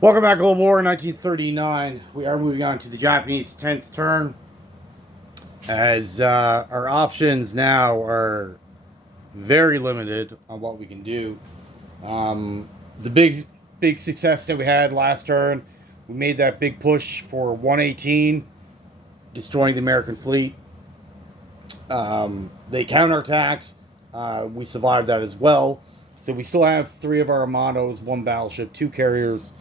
Welcome back, Global War 1939. We are moving on to the Japanese 10th turn, as our options now are very limited on what we can do. Um, the big success that we had last turn, we made that big push for 118, destroying the American fleet. They counterattacked. We survived that as well. So we still have three of our Armados, one battleship, two carriers.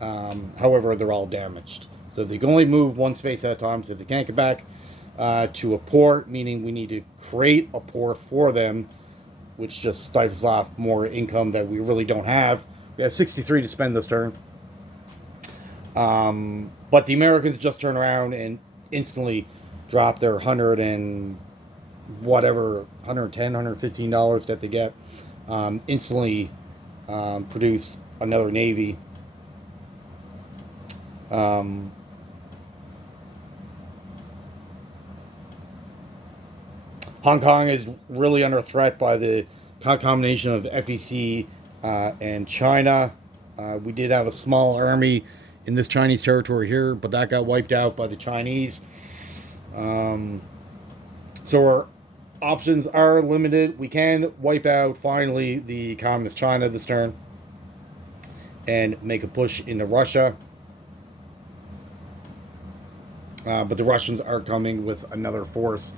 However, they're all damaged. So they can only move one space at a time. So they can't get back to a port, meaning we need to create a port for them, which just stifles off more income that we really don't have. We have 63 to spend this turn. But the Americans just turn around and instantly drop their 100 and whatever, 110, $115 that they get, instantly produced another navy. Um, Hong Kong is really under threat by the combination of FEC and China. We did have a small army in this Chinese territory here, but that got wiped out by the Chinese. Um, so our options are limited. We can wipe out finally the communist China this turn and make a push into Russia. But the Russians are coming with another force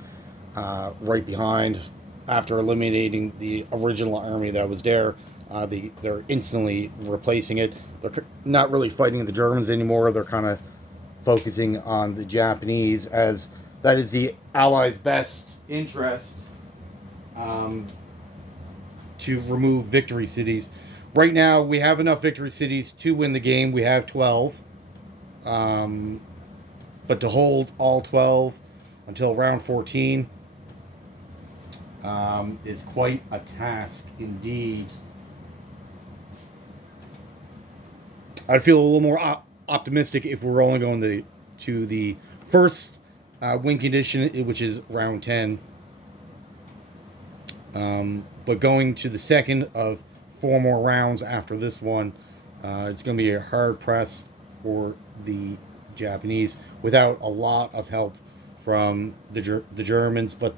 right behind after eliminating the original army that was there. They're instantly replacing it. They're not really fighting the Germans anymore. They're kind of focusing on the Japanese, as that is the Allies' best interest, um, to remove victory cities. Right now, we have enough victory cities to win the game. We have 12. Um, but to hold all 12 until round 14 is quite a task indeed. I'd feel a little more optimistic if we're only going to the first win condition, which is round 10. But going to the second of four more rounds after this one, it's going to be a hard press for the Japanese without a lot of help from the Germans, but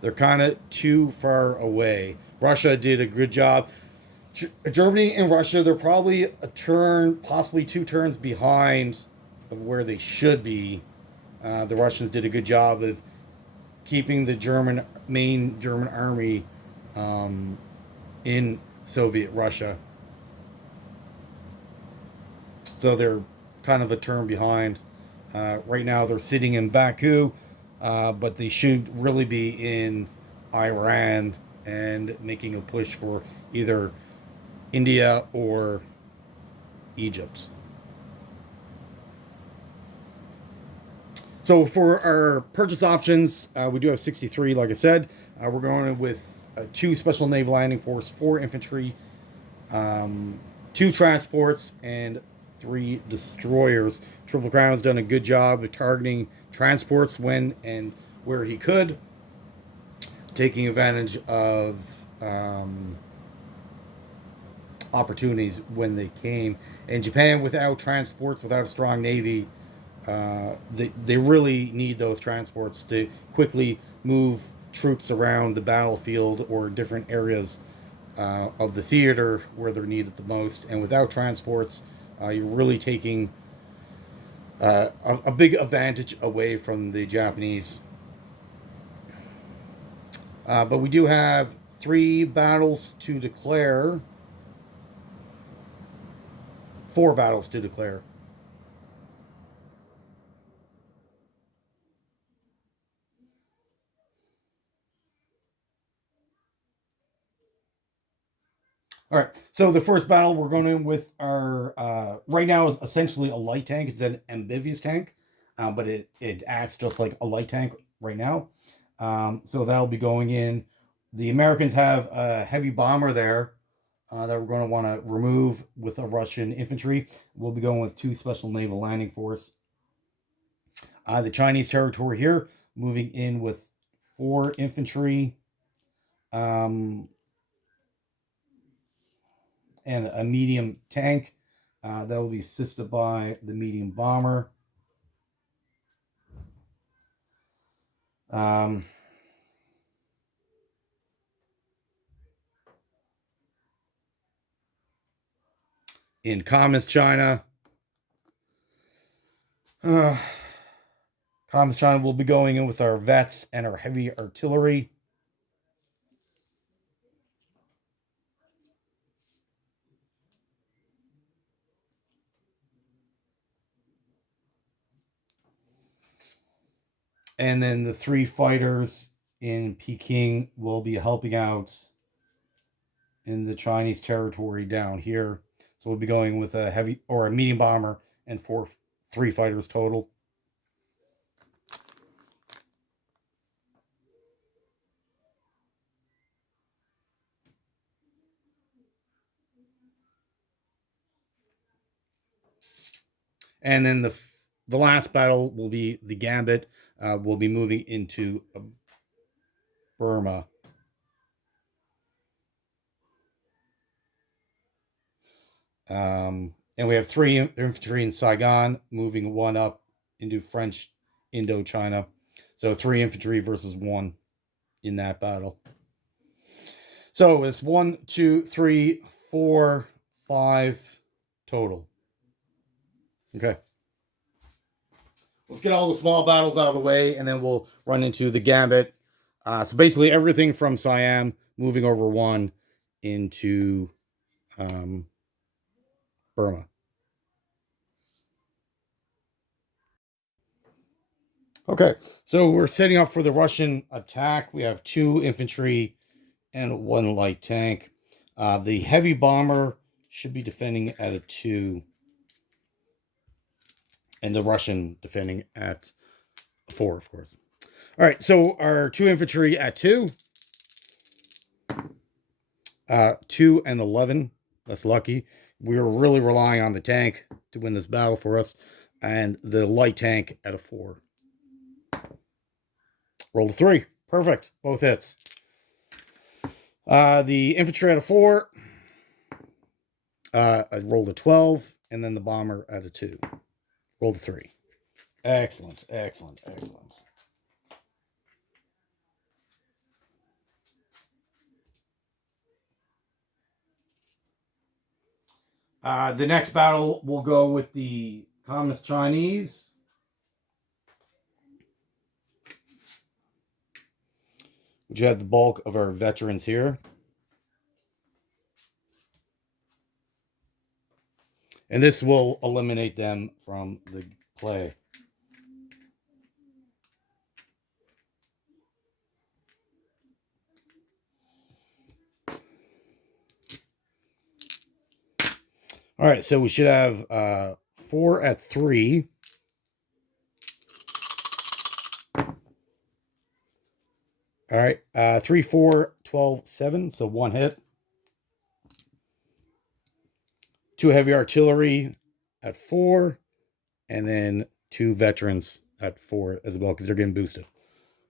they're kind of too far away. Russia did a good job. Germany and Russia, they're probably a turn, possibly two turns behind of where they should be. The Russians did a good job of keeping the main German army um, in Soviet Russia. So they're kind of a turn behind. Right now, they're sitting in Baku, but they should really be in Iran and making a push for either India or Egypt. So for our purchase options, we do have 63, like I said. We're going with two special naval landing force, four infantry, two transports, and three destroyers. Triple Crown's done a good job of targeting transports when and where he could, taking advantage of opportunities when they came. And Japan, without transports, without a strong navy, they really need those transports to quickly move troops around the battlefield or different areas of the theater where they're needed the most. And without transports, you're really taking a big advantage away from the Japanese. But we do have three battles to declare, four battles to declare. All right. So the first battle we're going in with our right now is essentially a light tank. It's an amphibious tank, but it acts just like a light tank right now. So that'll be going in. The Americans have a heavy bomber there that we're going to want to remove with a Russian infantry. We'll be going with two special naval landing force. The Chinese territory here, moving in with four infantry. Um, and a medium tank. That will be assisted by the medium bomber. Um, in Communist China, Communist China will be going in with our vets and our heavy artillery. And then the 3 fighters in Peking will be helping out in the Chinese territory down here. So we'll be going with a heavy or a medium bomber and 3 fighters total. And then the last battle will be the Gambit. We'll be moving into Burma. And we have 3 infantry in Saigon, moving 1 up into French Indochina. So 3 infantry versus 1 in that battle. So it's 1, 2, 3, 4, 5 total. Okay. Let's get all the small battles out of the way, and then we'll run into the Gambit. So basically everything from Siam moving over 1 into Burma. Okay, so we're setting up for the Russian attack. We have 2 infantry and 1 light tank. The heavy bomber should be defending at a 2, and the Russian defending at a 4, of course. All right, so our 2 infantry at 2, 2 and 11. That's lucky. We're really relying on the tank to win this battle for us, and the light tank at a 4. Roll a 3. Perfect. Both hits. The infantry at a 4. I rolled a 12, and then the bomber at a 2. Rolled a 3. Excellent, excellent, excellent. The next battle will go with the Communist Chinese. Which have the bulk of our veterans here. And this will eliminate them from the play. All right, so we should have 4 at 3. All right, 3, 4, 12, 7, so 1 hit. 2 heavy artillery at 4, and then 2 veterans at 4 as well, because they're getting boosted.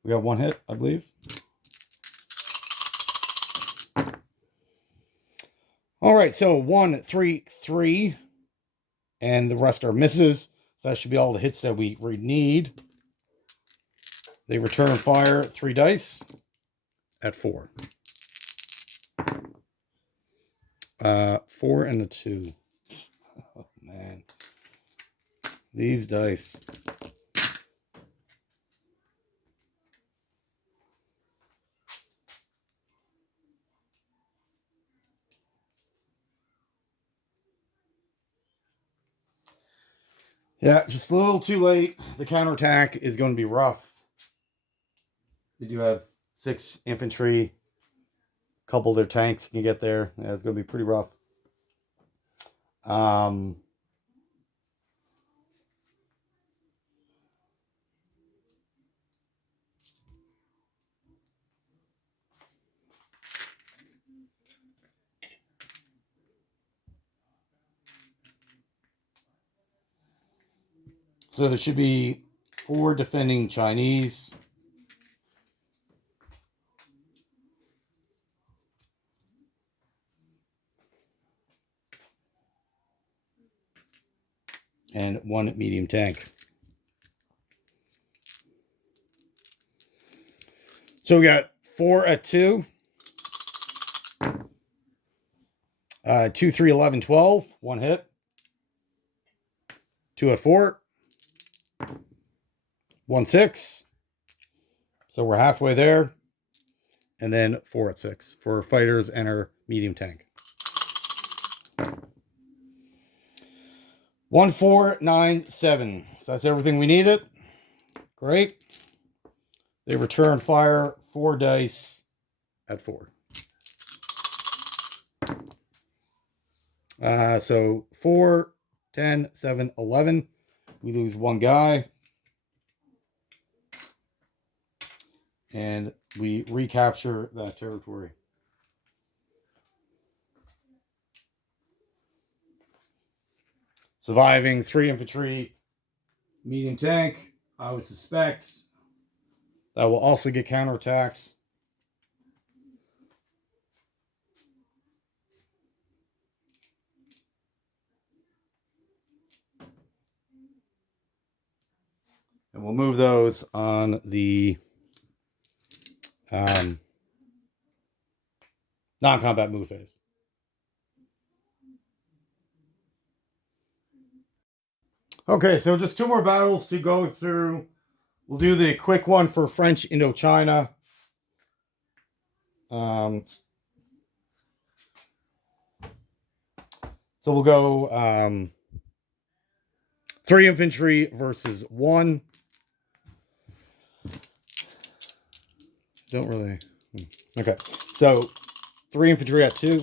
We got 1 hit, I believe. All right, so 1, 3, 3, and the rest are misses. So that should be all the hits that we need. They return fire 3 dice at 4. 4 and a 2. Oh, man. These dice. Yeah, just a little too late. The counterattack is going to be rough. They do have 6 infantry. A couple of their tanks can get there. Yeah, it's going to be pretty rough. So there should be 4 defending Chinese. and 1 medium tank. So we got 4 at 2, 2, 3, 11, 12, 1 hit, 2 at 4, 1, 6. So we're halfway there. And then 4 at 6 for fighters and our medium tank. 1, 4, 9, 7. So that's everything we needed. Great. They return fire 4 dice at 4. So 4, 10, 7, 11. We lose 1 guy. And we recapture that territory. Surviving 3 infantry, medium tank. I would suspect that will also get counterattacked. And we'll move those on the non-combat move phase. Okay, so just 2 more battles to go through. We'll do the quick one for French Indochina. So we'll go 3 infantry versus 1. Don't really. Okay, so 3 infantry at 2.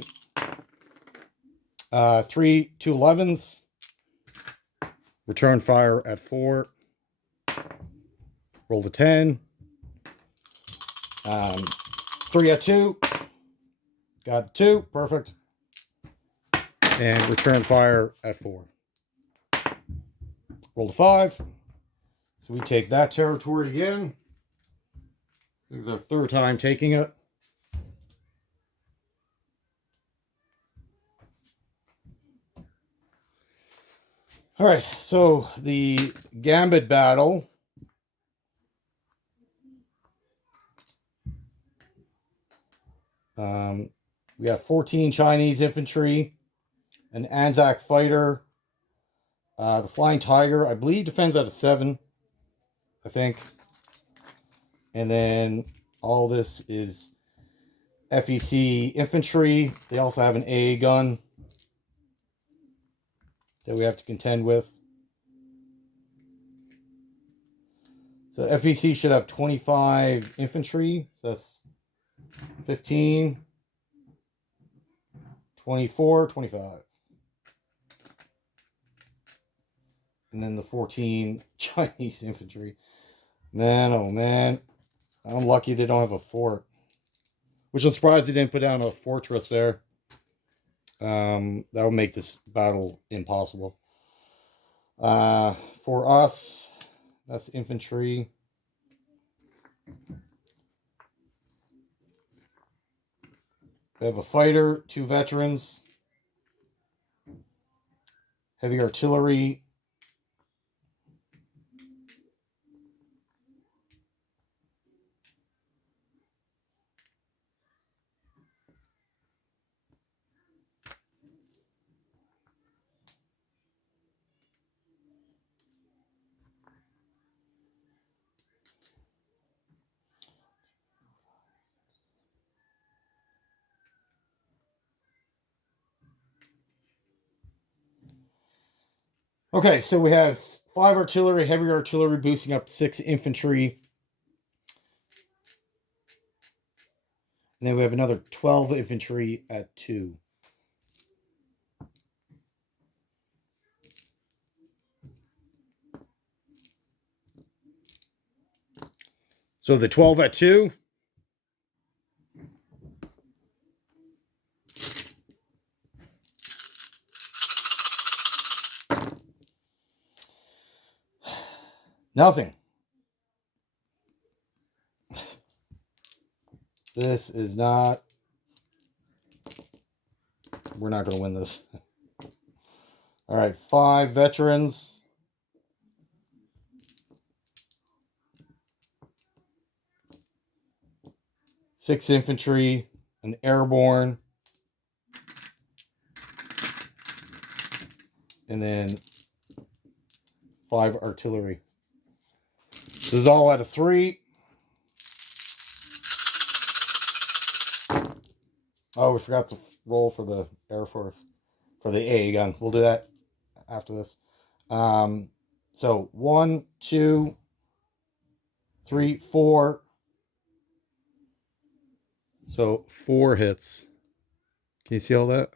3 211s. Return fire at 4. Roll to 10. 3 at 2. Got 2. Perfect. And return fire at 4. Roll to 5. So we take that territory again. This is our 3rd time taking it. All right, so the Gambit battle. We got 14 Chinese infantry, an Anzac fighter, the Flying Tiger, I believe defends at a 7, I think. And then all this is FEC infantry. They also have an AA gun that we have to contend with. So FEC should have 25 infantry. So that's 15, 24, 25. And then the 14 Chinese infantry. Man, oh man. I'm lucky they don't have a fort. Which I'm surprised they didn't put down a fortress there. That would make this battle impossible. For us, that's infantry. We have a fighter, 2 veterans, heavy artillery, okay, so we have 5 artillery, heavy artillery boosting up 6 infantry. And then we have another 12 infantry at 2. So the 12 at 2. Nothing. This is not... We're not going to win this. All right, 5 veterans. 6 infantry, an airborne, and then 5 artillery. This is all out of 3. Oh, we forgot to roll for the Air Force, for the AA gun. We'll do that after this. So 1, 2, 3, 4. So 4 hits. Can you see all that?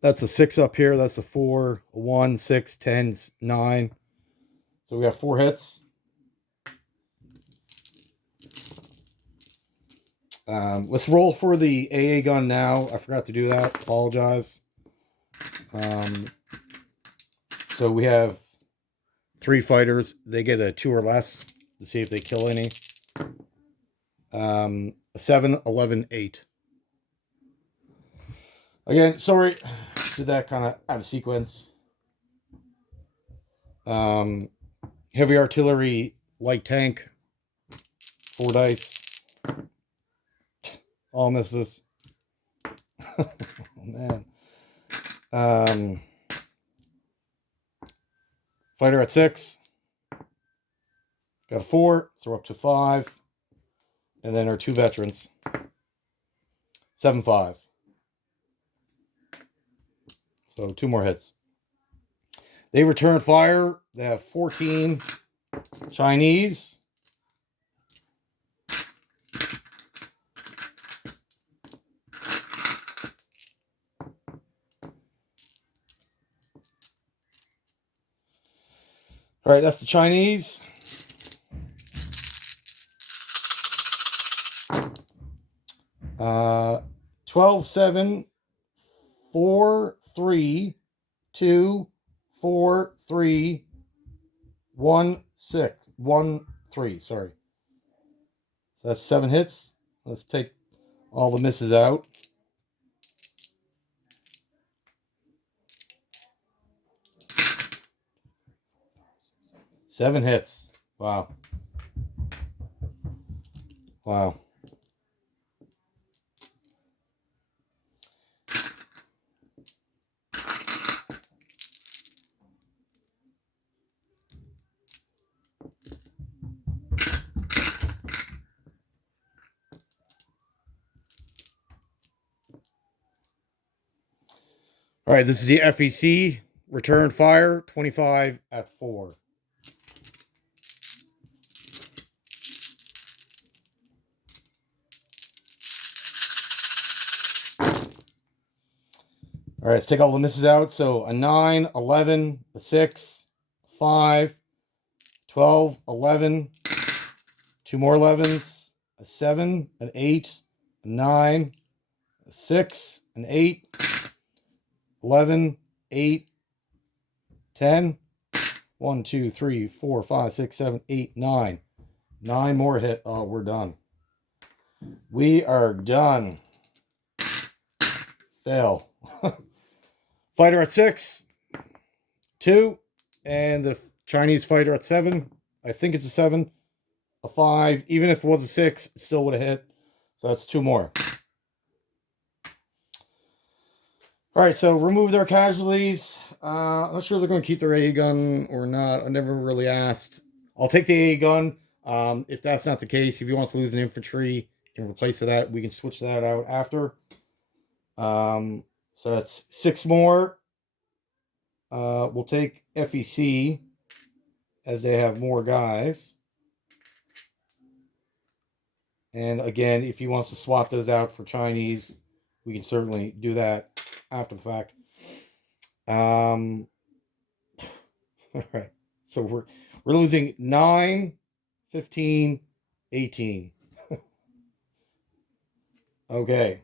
That's a 6 up here. That's a 4, a 1, 6, 10, 9. So we have 4 hits. Let's roll for the AA gun now. I forgot to do that. Apologize. So we have 3 fighters. They get a 2 or less to see if they kill any. 7, 11, 8. Again, sorry, did that kind of out of sequence. Heavy artillery, light tank, 4 dice. All misses. Oh, man. Fighter at 6. Got a 4, so we're up to 5. And then our 2 veterans. 7, 5. So 2 more hits. They return fire. They have 14 Chinese. All right, that's the Chinese. Uh, 12, 7, 4, 3, 2, 4, 3, 1, 6, 1, 3. Sorry. So that's 7 hits. Let's take all the misses out. 7 hits. Wow. Wow. All right, this is the FEC. Return fire, 25 at 4. All right, let's take all the misses out. So a 9, 11, a 6, 5, 12, 11, 2 more 11s, a 7, an 8, a 9, a 6, an 8, 11, 8, 10, 1, 2, 3, 4, 5, 6, 7, 8, 9. 9 more hit. Oh, we're done. We are done. Fail. Fighter at 6, 2, and the Chinese fighter at 7. I think it's a 7, a 5. Even if it was a 6, it still would have hit. So that's 2 more. All right, so remove their casualties. I'm not sure if they're going to keep their AA gun or not. I never really asked. I'll take the AA gun. If that's not the case, if he wants to lose an infantry in replace of that, we can switch that out after. So that's 6 more. We'll take FEC as they have more guys. And again, if he wants to swap those out for Chinese, we can certainly do that after the fact. All right. So we're losing 9, 15, 18. Okay.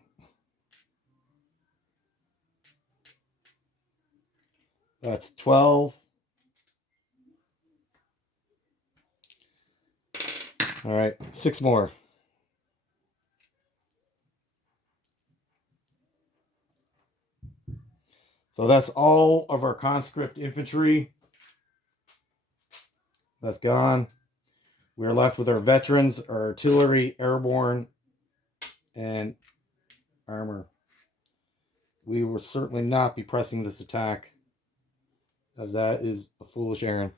That's 12. All right, 6 more. So that's all of our conscript infantry. That's gone. We're left with our veterans, our artillery, airborne, and armor. We will certainly not be pressing this attack, as that is a foolish errand.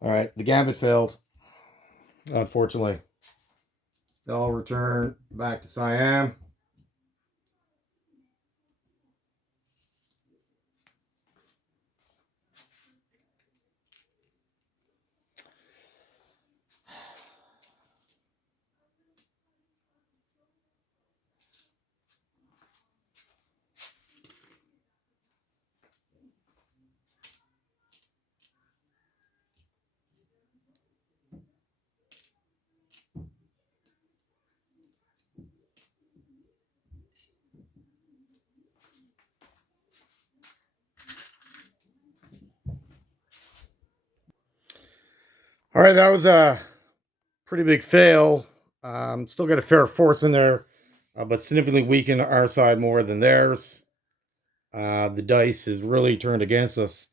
Alright, the gambit failed, unfortunately. They'll return back to Siam. All right, that was a pretty big fail. Still got a fair force in there, but significantly weakened our side more than theirs. The dice has really turned against us.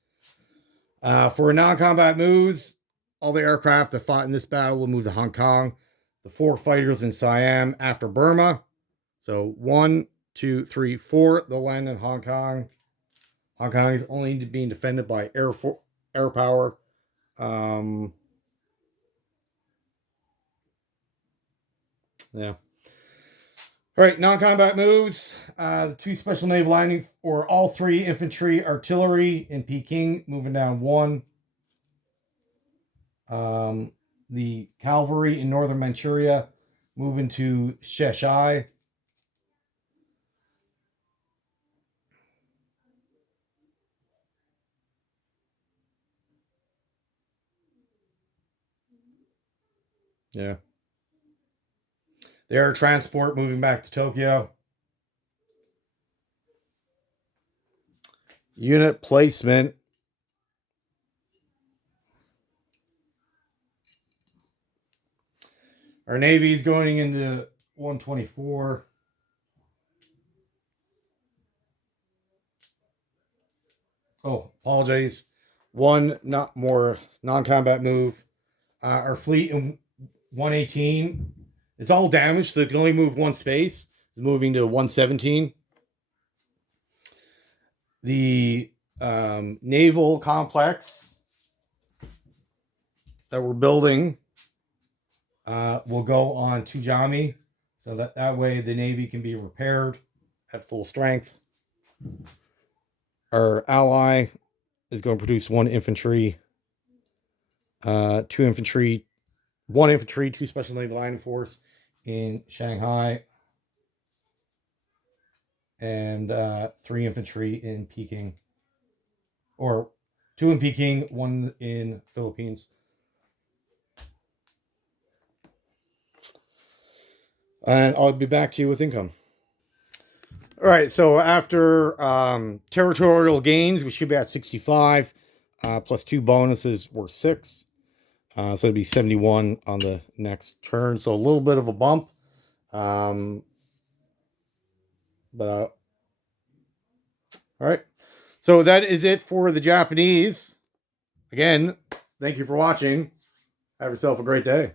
For non-combat moves, all the aircraft that fought in this battle will move to Hong Kong. The 4 fighters in Siam after Burma. So 1, 2, 3, 4. They'll land in Hong Kong. Hong Kong is only being defended by air power. Yeah. All right, non-combat moves. The 2 special naval landing, or all 3 infantry artillery in Peking, moving down 1. The cavalry in northern Manchuria, moving to Sheshai. Yeah. The air transport moving back to Tokyo. Unit placement. Our Navy is going into 124. Oh, apologize. One not more non-combat move. Our fleet in 118. It's all damaged, so it can only move 1 space. It's moving to 117. The naval complex that we're building will go on Tujami, so that way the Navy can be repaired at full strength. Our ally is going to produce 1 infantry, 2 infantry, 1 infantry, 2 special naval landing force in Shanghai, and 3 infantry in Peking, or 2 in Peking, 1 in Philippines. And I'll be back to you with income. All right, so after territorial gains, we should be at 65, plus 2 bonuses were 6. So it'd be 71 on the next turn. So a little bit of a bump. All right. So that is it for the Japanese. Again, thank you for watching. Have yourself a great day.